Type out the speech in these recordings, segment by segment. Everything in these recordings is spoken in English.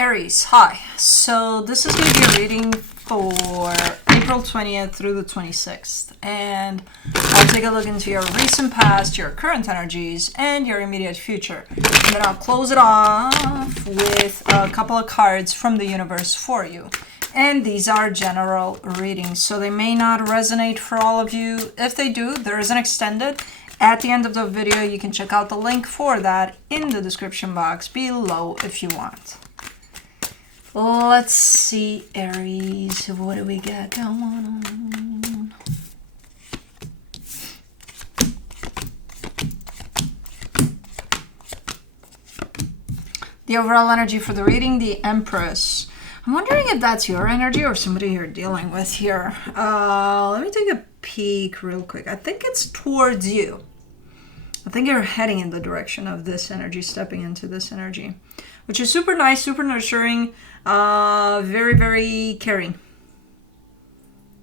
Aries, hi. So this is going to be a reading for April 20th through the 26th. And I'll take a look into your recent past, your current energies, and your immediate future. And then I'll close it off with a couple of cards from the universe for you. And these are general readings, so they may not resonate for all of you. If they do, there is an extended. At the end of the video, you can check out the link for that in the description box below if you want. Let's see, Aries, what do we got going on? The overall energy for the reading, the Empress. I'm wondering if that's your energy or somebody you're dealing with here. Let me take a peek real quick. I think it's towards you. I think you're heading in the direction of this energy, stepping into this energy, which is super nice, super nurturing, very, very caring.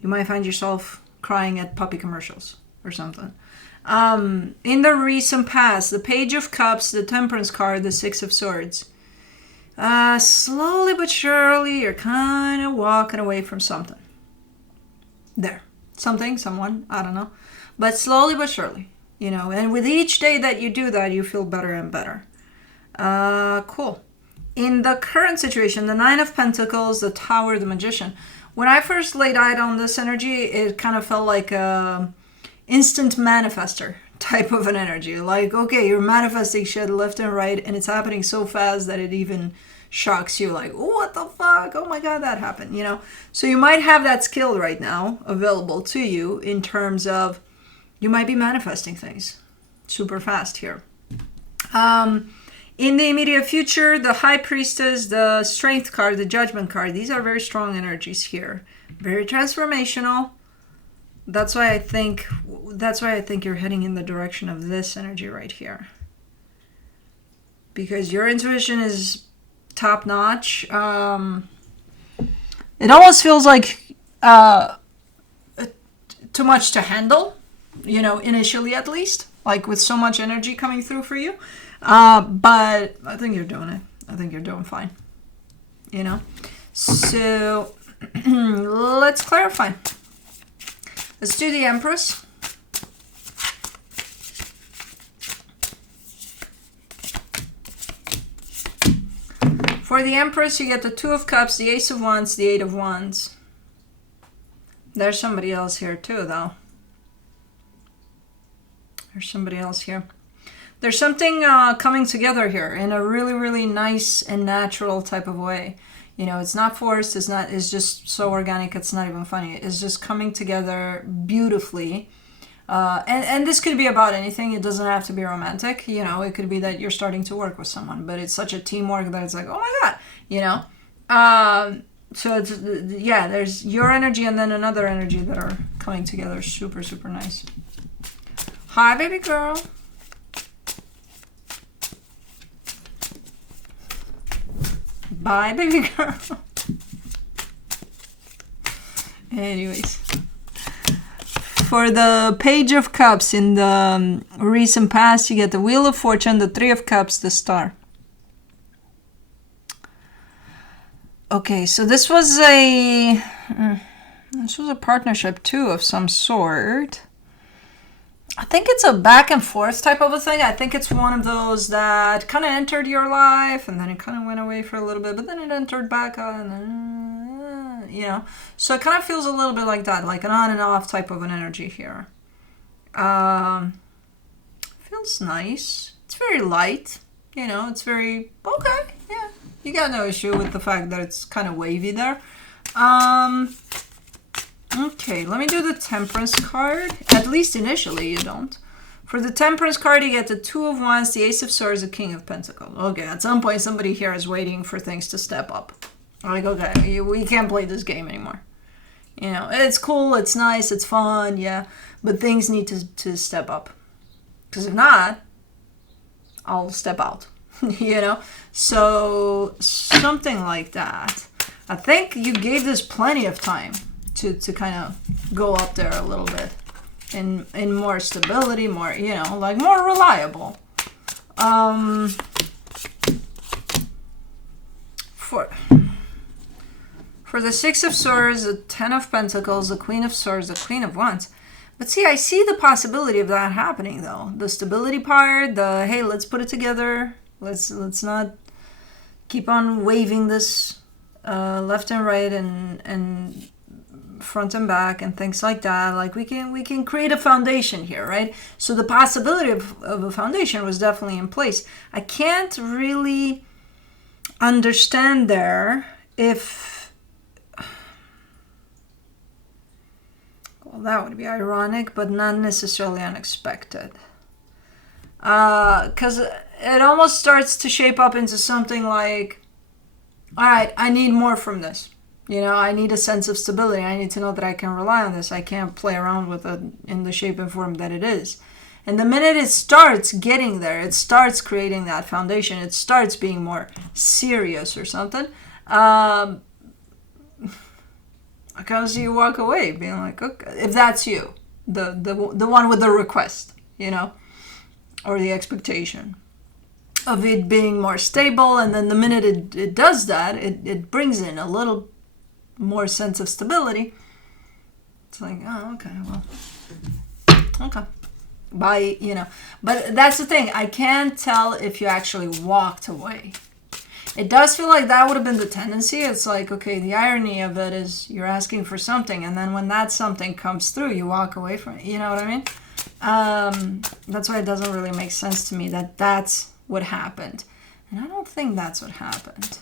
You might find yourself crying at puppy commercials or something. In the recent past, the Page of Cups, the Temperance card, the Six of Swords. Slowly but surely, you're kind of walking away from something. There. Something, someone, I don't know. But slowly but surely, you know. And with each day that you do that, you feel better and better. Cool. In the current situation, the Nine of Pentacles, the Tower, the Magician. When I first laid eyes on this energy, it kind of felt like a instant manifester type of an energy. Like, okay, you're manifesting shit left and right, and it's happening so fast that it even shocks you. Like, oh, what the fuck? Oh my god, that happened, you know? So you might have that skill right now available to you in terms of you might be manifesting things super fast here. In the immediate future, the High Priestess, the Strength card, the Judgment card, these are very strong energies here. Very transformational. That's why I think you're heading in the direction of this energy right here. Because your intuition is top notch. It almost feels like too much to handle, you know, initially at least, like with so much energy coming through for you. But I think you're doing it. I think you're doing fine, you know. So let's clarify. Let's do the Empress. For the Empress, you get the Two of Cups, the Ace of Wands, the Eight of Wands. There's somebody else here too, though. There's somebody else here. There's something coming together here in a really, really nice and natural type of way. You know, it's not forced, it's just so organic, it's not even funny. It's just coming together beautifully. And this could be about anything. It doesn't have to be romantic. You know, it could be that you're starting to work with someone, but it's such a teamwork that it's like, oh my god, you know. So it's, yeah, there's your energy and then another energy that are coming together. Super, super nice. Hi, baby girl. Bye, baby girl. Anyways. For the Page of Cups, in the recent past, you get the Wheel of Fortune, the Three of Cups, the Star. Okay, so this was a partnership too of some sort. I think it's a back and forth type of a thing. I think it's one of those that kind of entered your life and then it kind of went away for a little bit, but then it entered back on, you know. So it kind of feels a little bit like that, like an on and off type of an energy here. Feels nice. It's very light, you know. It's very, okay, yeah. You got no issue with the fact that it's kind of wavy there. Okay, let me do the Temperance card. At least initially you don't. For the Temperance card, you get the Two of Wands, the Ace of Swords, the King of Pentacles. Okay, at some point somebody here is waiting for things to step up. Like, okay, we can't play this game anymore. You know, it's cool, it's nice, it's fun, yeah. But things need to step up. Because if not, I'll step out. You know? So, something like that. I think you gave this plenty of time to kind of go up there a little bit in more stability, more, you know, like more reliable. For the Six of Swords, the Ten of Pentacles, the Queen of Swords, the Queen of Wands. But see, I see the possibility of that happening, though. The stability part, the, hey, let's put it together. Let's not keep on waving this left and right and front and back and things like that. Like we can create a foundation here, right? So the possibility of a foundation was definitely in place. I can't really understand there if, well, that would be ironic, but not necessarily unexpected. Because it almost starts to shape up into something like, all right, I need more from this. You know, I need a sense of stability. I need to know that I can rely on this. I can't play around with it in the shape and form that it is. And the minute it starts getting there, it starts creating that foundation, it starts being more serious or something, I kind of see you walk away being like, okay, if that's you, the one with the request, you know, or the expectation of it being more stable. And then the minute it does that, it brings in a little more sense of stability. It's like, oh, okay, well, okay, bye, you know. But that's the thing, I can't tell if you actually walked away. It does feel like that would have been the tendency. It's like, okay, the irony of it is you're asking for something, and then when that something comes through, you walk away from it. You know what I mean? That's why it doesn't really make sense to me that that's what happened. And I don't think that's what happened.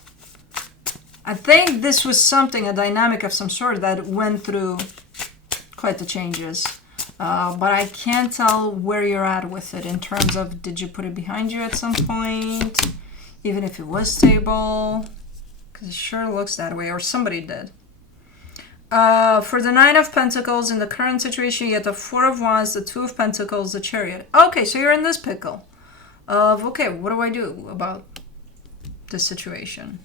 I think this was something, a dynamic of some sort that went through quite the changes. But I can't tell where you're at with it in terms of, did you put it behind you at some point? Even if it was stable? Because it sure looks that way, or somebody did. For the Nine of Pentacles, in the current situation, you get the Four of Wands, the Two of Pentacles, the Chariot. Okay, so you're in this pickle of, okay, what do I do about this situation?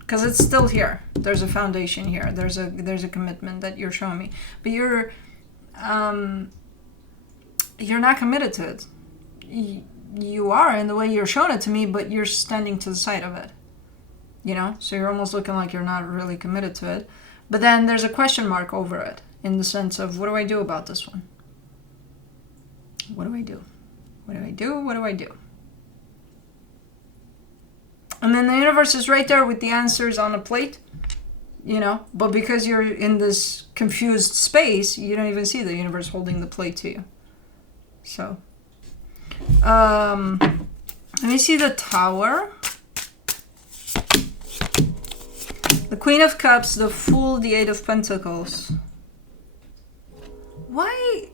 Because it's still here. There's a foundation here. There's a commitment that you're showing me. But you're not committed to it. You are in the way you're showing it to me, but you're standing to the side of it. You know? So you're almost looking like you're not really committed to it. But then there's a question mark over it, in the sense of, what do I do about this one? What do I do? What do I do? What do I do? And then the universe is right there with the answers on a plate, you know, but because you're in this confused space, you don't even see the universe holding the plate to you. So, let me see the Tower, the Queen of Cups, the Fool, the Eight of Pentacles. Why?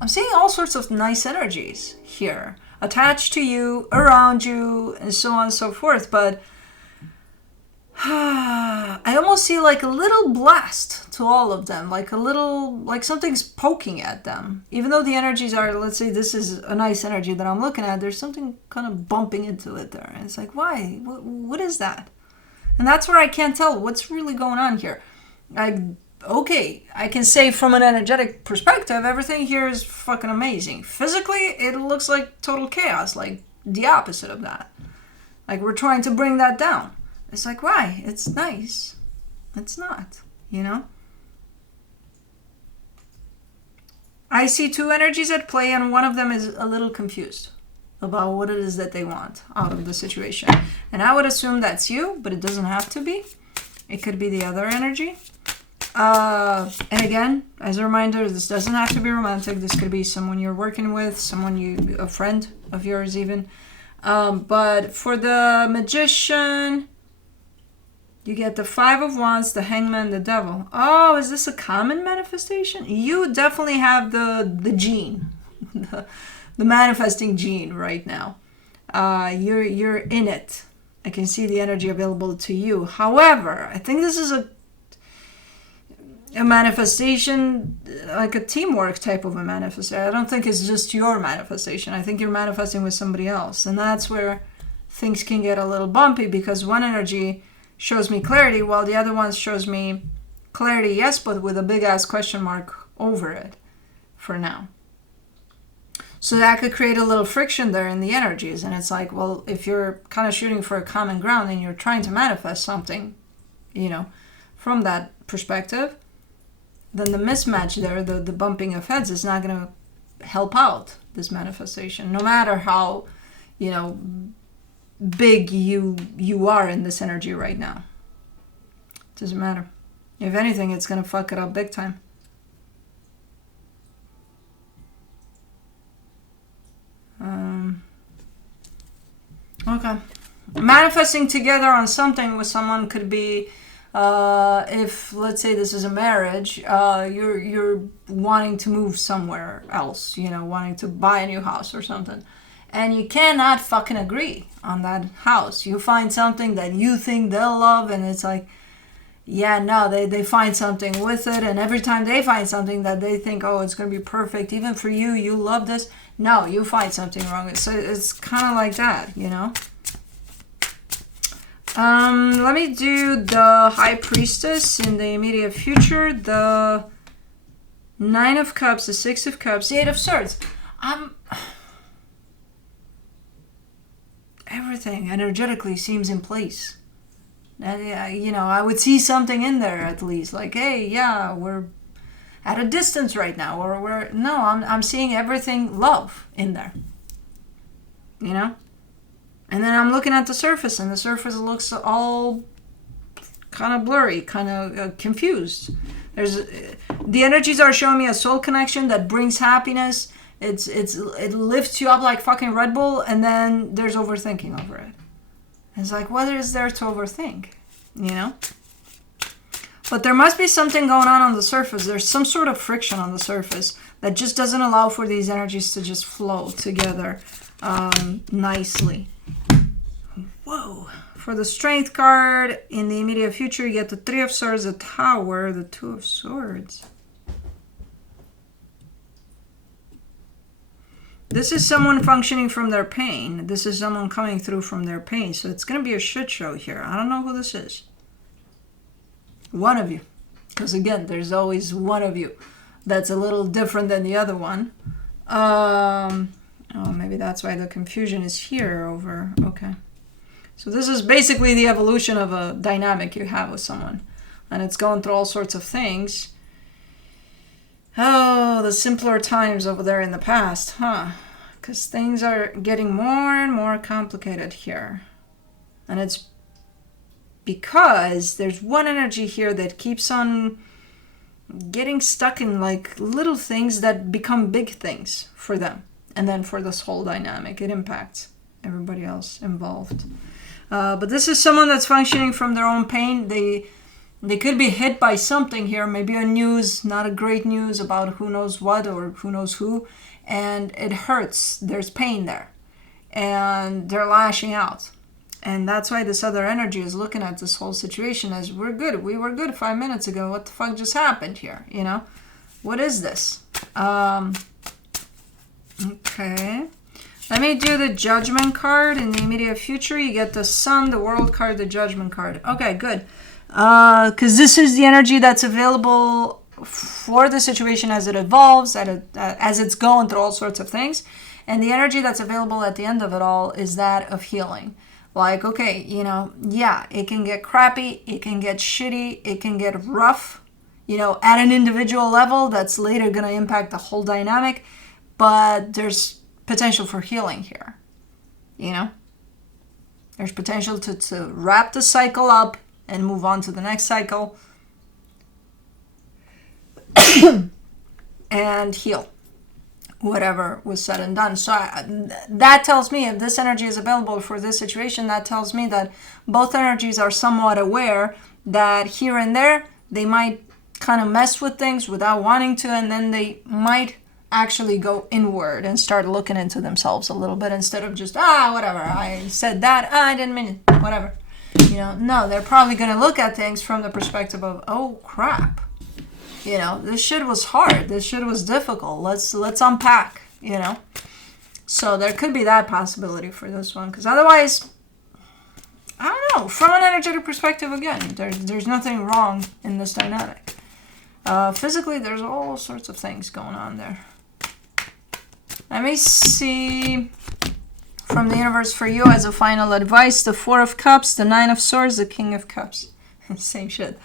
I'm seeing all sorts of nice energies here, attached to you, around you, and so on and so forth. But I almost see like a little blast to all of them, like a little, like something's poking at them. Even though the energies are, let's say this is a nice energy that I'm looking at, there's something kind of bumping into it there. And it's like, why? What is that? And that's where I can't tell what's really going on here. Okay, I can say from an energetic perspective, everything here is fucking amazing. Physically, it looks like total chaos, like the opposite of that. Like we're trying to bring that down. It's like, why? It's nice. It's not, you know? I see two energies at play, and one of them is a little confused about what it is that they want out of the situation. And I would assume that's you, but it doesn't have to be. It could be the other energy. And again, as a reminder, this doesn't have to be romantic. This could be someone you're working with, a friend of yours even. But for the Magician, you get the Five of Wands, the Hangman, the Devil. Oh, is this a common manifestation? You definitely have the gene, the manifesting gene right now. You're in it. I can see the energy available to you. However, I think this is a manifestation, like a teamwork type of a manifestation. I don't think it's just your manifestation. I think you're manifesting with somebody else. And that's where things can get a little bumpy, because one energy shows me clarity while the other one shows me clarity, yes, but with a big ass question mark over it for now. So that could create a little friction there in the energies. And it's like, well, if you're kind of shooting for a common ground and you're trying to manifest something, you know, from that perspective, then the mismatch there, the bumping of heads, is not going to help out this manifestation, no matter how, you know, big you are in this energy right now. Doesn't matter. If anything, it's going to fuck it up big time. Okay. Manifesting together on something with someone could be, if let's say this is a marriage, you're wanting to move somewhere else, you know, wanting to buy a new house or something, and you cannot fucking agree on that house. You find something that you think they'll love, and it's like, yeah, no, they find something with it, and every time they find something that they think, oh, it's going to be perfect, even for you, you love this, no, you find something wrong with it. So it's kind of like that, you know. Let me do the High Priestess in the immediate future, the Nine of Cups, the Six of Cups, the Eight of Swords. Everything energetically seems in place. You know, I would see something in there at least, like, hey, yeah, we're at a distance right now, or I'm seeing everything love in there, you know. And then I'm looking at the surface, and the surface looks all kind of blurry, kind of confused. The energies are showing me a soul connection that brings happiness. It lifts you up like fucking Red Bull, and then there's overthinking over it. It's like, what is there to overthink, you know? But there must be something going on the surface. There's some sort of friction on the surface that just doesn't allow for these energies to just flow together nicely. Whoa. For the Strength card, in the immediate future, you get the Three of Swords, the Tower, the Two of Swords. This is someone functioning from their pain. This is someone coming through from their pain. So it's going to be a shit show here. I don't know who this is. One of you. Because again, there's always one of you that's a little different than the other one. Oh, maybe that's why the confusion is here over... Okay. So this is basically the evolution of a dynamic you have with someone. And it's going through all sorts of things. Oh, the simpler times over there in the past, huh? Because things are getting more and more complicated here. And it's because there's one energy here that keeps on getting stuck in like little things that become big things for them. And then for this whole dynamic, it impacts everybody else involved. But this is someone that's functioning from their own pain. They could be hit by something here, maybe a news, not a great news about who knows what or who knows who, and it hurts. There's pain there, and they're lashing out. And that's why this other energy is looking at this whole situation as, we're good. We were good 5 minutes ago. What the fuck just happened here? You know? What is this? Okay. Let me do the Judgment card. In the immediate future, you get the Sun, the World card, the Judgment card. Okay, good. Because this is the energy that's available for the situation as it evolves, as it's going through all sorts of things. And the energy that's available at the end of it all is that of healing. Like, okay, you know, yeah, it can get crappy, it can get shitty, it can get rough, you know, at an individual level that's later going to impact the whole dynamic. But there's potential for healing here, you know? There's potential to wrap the cycle up and move on to the next cycle and heal whatever was said and done. So that tells me, if this energy is available for this situation, that tells me that both energies are somewhat aware that here and there they might kind of mess with things without wanting to, and then they might actually go inward and start looking into themselves a little bit instead of just, whatever, I said that, I didn't mean it, whatever. You know, no, they're probably going to look at things from the perspective of, oh, crap. You know, this shit was hard. This shit was difficult. Let's unpack, you know. So there could be that possibility for this one. Because otherwise, I don't know. From an energetic perspective, again, there's nothing wrong in this dynamic. Physically, there's all sorts of things going on there. Let me see from the universe for you as a final advice. The Four of Cups, the Nine of Swords, the King of Cups. Same shit.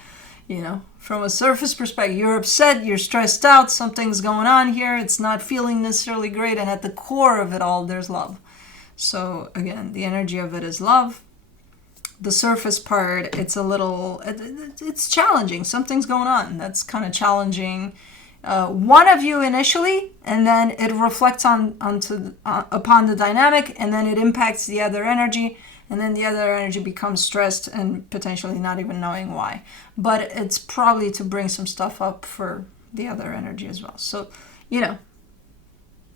You know, from a surface perspective, you're upset, you're stressed out, something's going on here, it's not feeling necessarily great, and at the core of it all, there's love. So again, the energy of it is love. The surface part, it's a little, it's challenging. Something's going on that's kind of challenging one of you initially, and then it reflects upon the dynamic, and then it impacts the other energy, and then the other energy becomes stressed and potentially not even knowing why. But it's probably to bring some stuff up for the other energy as well. So, you know,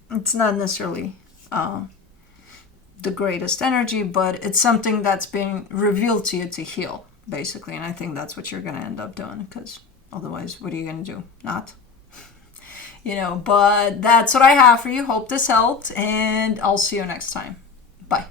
it's not necessarily the greatest energy, but it's something that's being revealed to you to heal, basically. And I think that's what you're going to end up doing, because otherwise, what are you going to do? Not. You know, but that's what I have for you. Hope this helped, and I'll see you next time. Bye.